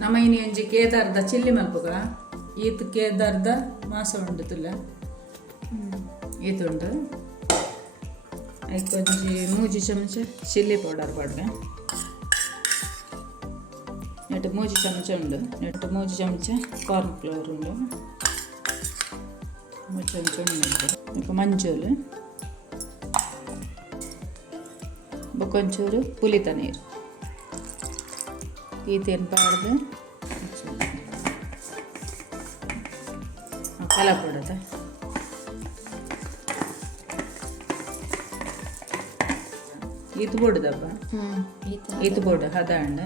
ನಮ್ಮ ಇನಿ ಒಂಜಿ ಕೇದಾರದ ಚಿಲ್ಲಿ ಮಲ್ಪುಗ ಈತ್ ಕೇದಾರದ ಮಾಸ ಉಂಡು ತುಲ್ಲ ಈತುಂಡು ಐಕೊಂಜಿ 3 ಚಮಚ ಚಿಲ್ಲಿ ಪೌಡರ್ ಪಾಡ್ಗೆ ನೆಟ್ಟು 3 ಚಮಚ ಉಂಡು ನೆಟ್ಟು 3 ಚಮಚ ಕಾರ್ನ್ ಫ್ಲವರ್ ಉಂಡು 3 ಚಮಚ ಉಂಡು ಈಗ ಮಂಜೂಲು ಬೊಕೊಂಚೂರು ಪುಲಿತ ನೀರು ಈತೇನು ಪಾಡ್ದು ಕಲ ಕೊಡದ ಈತು ಬೋಡುದಪ್ಪ ಈತು ಬೋಡು ಹದ ಅಂಡ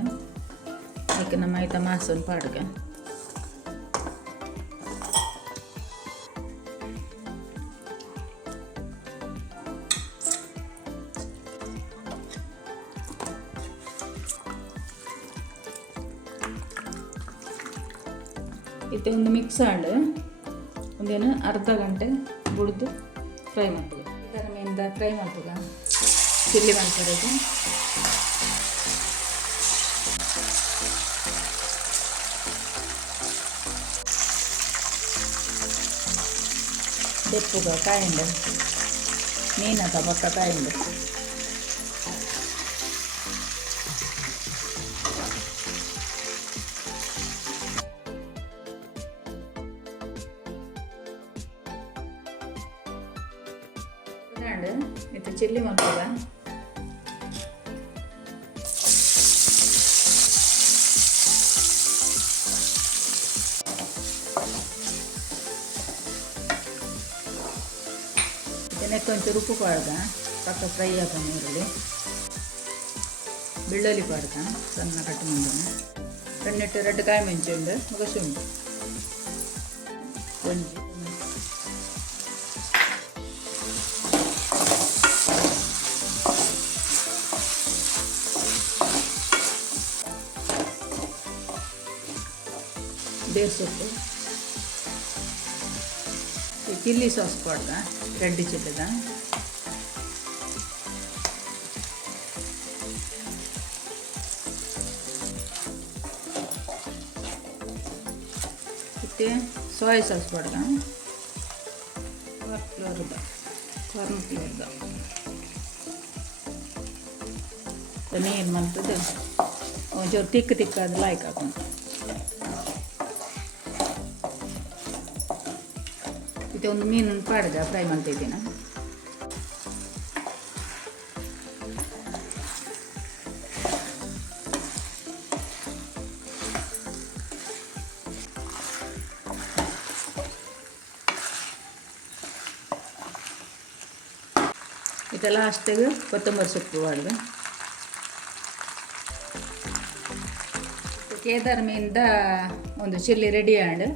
ಈಗ ನಮ್ಮ ಐತ ಮಾಸನ್ ಪಾಡ್ಗ ಇತ್ತೆ ಒಂದು ಮಿಕ್ಸ್ ಆಂಡ್ ಒಂದೇನು ಅರ್ಧ ಗಂಟೆ ಬುಡ್ದು ಫ್ರೈ ಮಾಡ್ತದೆ ಇದರ ಮೇಲಿಂದ ಫ್ರೈ ಮಾಡ್ತದೆ ಚಿಲ್ಲಿ ಮಾಡ್ತಿರೋದು ಬೆಪ್ಪುಗ ಕಾಯಿಂದ ಮೀನದ ಪಕ್ಕ ಕಾಯಿಂದ ಇದು ಚಿಲ್ಲಿ ಮಾಡ್ತದ కొంచెం ఉప్పు పాడగా పక్క ఫ్రై ఆక నీరుಳ್ಳಿ ಬೆಳ್ಳುಳ್ಳಿ ಪಾಡ್ಕ ಸಣ್ಣ ಕಟ್ ಮುಂದೆ ரெண்டு ಕಾಯಿ ಮೆಣಸು ಉಂಡು ಮುಗಸು ಉಂಡು ಒಂಜಿ ಬೇರ್ ಸೊಪ್ಪು ಚಿಲ್ಲಿ ಸಾಸ್ ಪಾಡ್ದ ರೆಡ್ ಚಿಲ್ಲಿದ ಮತ್ತೆ ಸೋಯಾ ಸಾಸ್ ಪಾಡ್ದ ಕಾರ್ನ್ ಫ್ಲವರ್ದ ನೀರು ಮಾಡ್ತದೆ ಒಂಚೂರು ತಿಕ್ಕಾದ ಲಾಯ್ಕ್ ಹಾಕೊಂಡು ಇದು ಒಂದು ಮೀನು ಪಾಡ್ದ ಫ್ರೈ ಮಾಡ್ತಿದ್ದೀನಿ ಇದು ಲಾಸ್ಟಿಗೆ ಕೊತ್ತಂಬರಿ ಸೊಪ್ಪು ಪಾಡ್ದು ಕೇದಾರ್ ಮೀನಿಂದ ಒಂದು ಚಿಲ್ಲಿ ರೆಡಿ ಆಂಡ್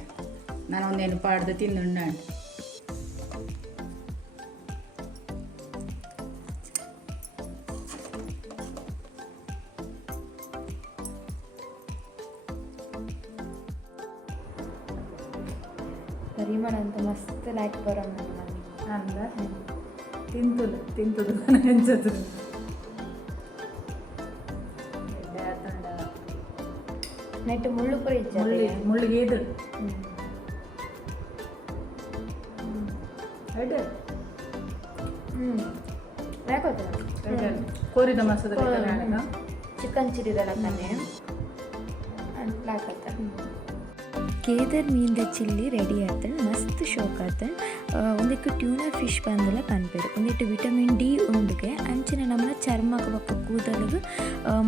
ನಾನು ಒಂದೇನು ಪಾಡ್ದು ತಿಂದುಂಡು ಪರಿಮಳ ಅಂತ ಮಸ್ತ್ ಲೈಕ್ ಬರೋ ಅಂದ ತಿಂತದು ನೆಂಚದು ನೆಟ್ಟು ಮುಳ್ಳು ಪುರಿ ಮುಳ್ಳಿಗೆ ಇದು ಕೋರಿದ ಮಸಾಲ ಚಿಕನ್ ಚಿರಿದಲ್ಲ ತಾನೆ ಲಾಕತ್ತ ಕೇದರ್ ಮೀನ್ದ ಚಿಲ್ಲಿ ರೆಡಿ ಆಯ್ತು ಮಸ್ತ್ ಶೋಕ್ ಆಯ್ತು ಒಂದಕ್ಕೆ ಟ್ಯೂನಾ ಫಿಶ್ ಬಂದಲ್ಲ ಪನ್ಪೇರು ಒಂದಿಟ್ಟು ವಿಟಮಿನ್ ಡಿ ಉಂಡುಗೆ ಅಂಚಿನ ನಮ್ಮ ಚರ್ಮಕ್ಕೆ ಬಕ್ಕ ಕೂದಲಿಗೆ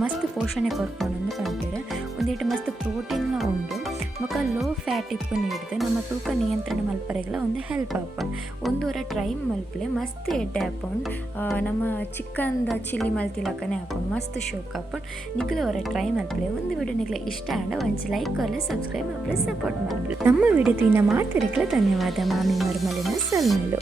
ಮಸ್ತ್ ಪೋಷಣೆ ಕೊರ್ಕೊಂಡು ಪನ್ಪೇರು ಒಂದಿಟ್ಟು ಮಸ್ತ್ ಪ್ರೋಟೀನ್ ಉಂಡು ಮೊಕ್ಕ ಲೋ ಫ್ಯಾಟ್ ಇಪ್ಪು ನೀಡಿದೆ ನಮ್ಮ ತೂಕ ನಿಯಂತ್ರಣ ಮಲ್ಪರೆಗಳ ಒಂದು ಹೆಲ್ಪ್ ಆಪಣ್ ಒಂದೂರ ಟ್ರೈ ಮಲ್ಪಲೆ ಮಸ್ತ್ ಎಡ್ಡೆ ಆಪಣ್ ನಮ್ಮ ಚಿಕನ್ದ ಚಿಲ್ಲಿ ಮಲ್ತಿಲಕ್ಕನೆ ಆಪಣ್ ಮಸ್ತ್ ಶೋಕ್ ಆಪಣ್ ನಿಖಿಲ ಅವರ ಟ್ರೈ ಮಲ್ಪಲೆ ಒಂದು ವಿಡಿಯೋ ನಿಖಿಲ ಇಷ್ಟ ಆಂಡ ಒಂಚ ಲೈಕ್ ಅಲ್ಲ ಸಬ್ಸ್ಕ್ರೈಬ್ ಮಲ್ಪಲೆ ಸಪೋರ್ಟ್ ಮಾಡ್ಬೋದು ನಮ್ಮ ವಿಡಿಯೋ ತಿನ್ನ ಮಾತಿರಕ್ಲ ಧನ್ಯವಾದ ಮಾಮಿ ಮರುಮಲಿನ ಸಲ್ಮೇಲು